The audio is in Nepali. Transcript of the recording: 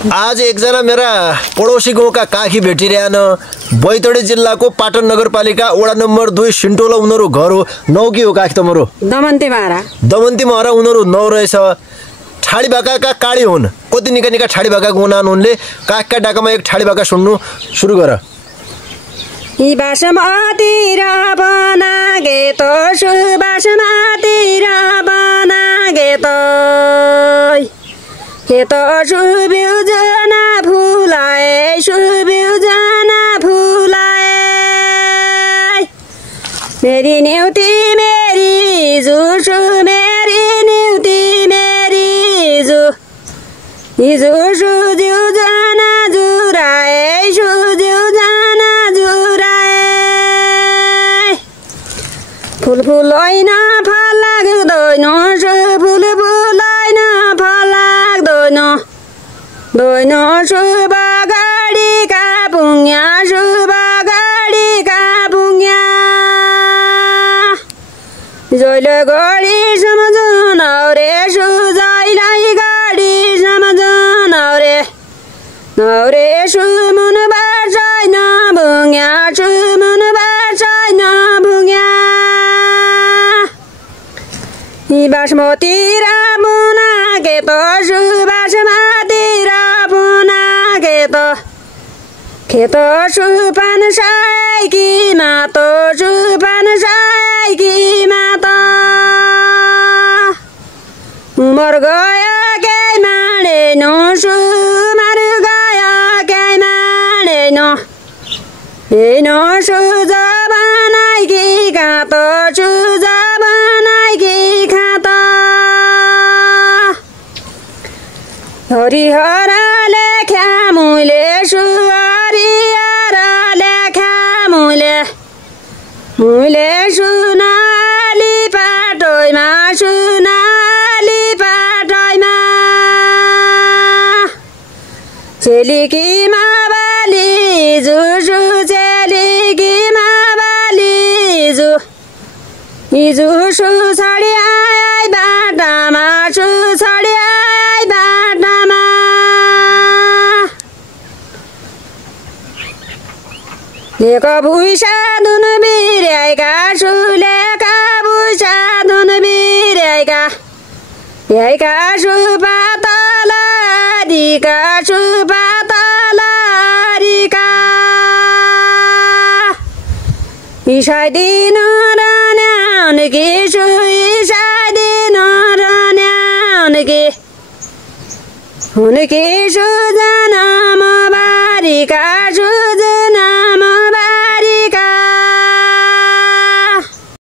आज एकजना मेरा पडोसी गाउँका काखी भेटिरहन बैतडी जिल्लाको पाटन नगरपालिका वडा नम्बर 2 सिन्टोला उनीहरू घर हो। नौ के हो काखी तमरो? दमन्ती महारा उनीहरू नौ रहेछ। ठाडी भाकाका काडी हुन्। कति निका निका ठाडी भाका गुनान उनले काखका डाकामा एक ठाडी भाका सुन्नु सुरु गर। ई बासमती र बनागे तो सुबासमती र बनागे तो के तो सुबिउजना फुलाए सुबिउजना फुलाए मेरी न्युती मेरी जुसु मेरी न्युती मेरी जु जुसु जिउजना जुराए सुजिउजना जुराए फुल फुलैन फल लाग्दैन फुल फुलैन फल लाग्दैन दैन शुभ गाडीका पुङ्या शुभ गाडीका पुङ्या जहिले गाडी सम्झन रे सुजैलाई गाडी सम्झन रे नौरे सुमुन बार्छैन भुङ्या सुमुन बार्छैन भुङ्या यी बासमती र बुनागे त सुबासमती र बुनागे त खेत सुपान साइकीमा त सुपान साइकीमा त उमर गयो केही माडेन सुमार गयो केही माडेन हेन सुज बनाइकी खात सुज बनाइकी खात हरिहर लेख्या मुले सुहरिहर लेख्या मुले मुले सुनाली पाटोइमा सुनाली पाटोइमा चेलिकीमा बाली जुसु चेलिकीमा बाली जु जुसु छाडी आइ बाटामा सु छाडी आइ बाटामा लेका भुइसा धुन बिर्याएका सुलेका भुइसा धुन बिर्याएका ल्याएका सुपातल दिका सुपातल दिका इसाइदिनु र न्याउनकी सु इसाइदिनु र न्याउनकी हुनकी सुजना म बारीका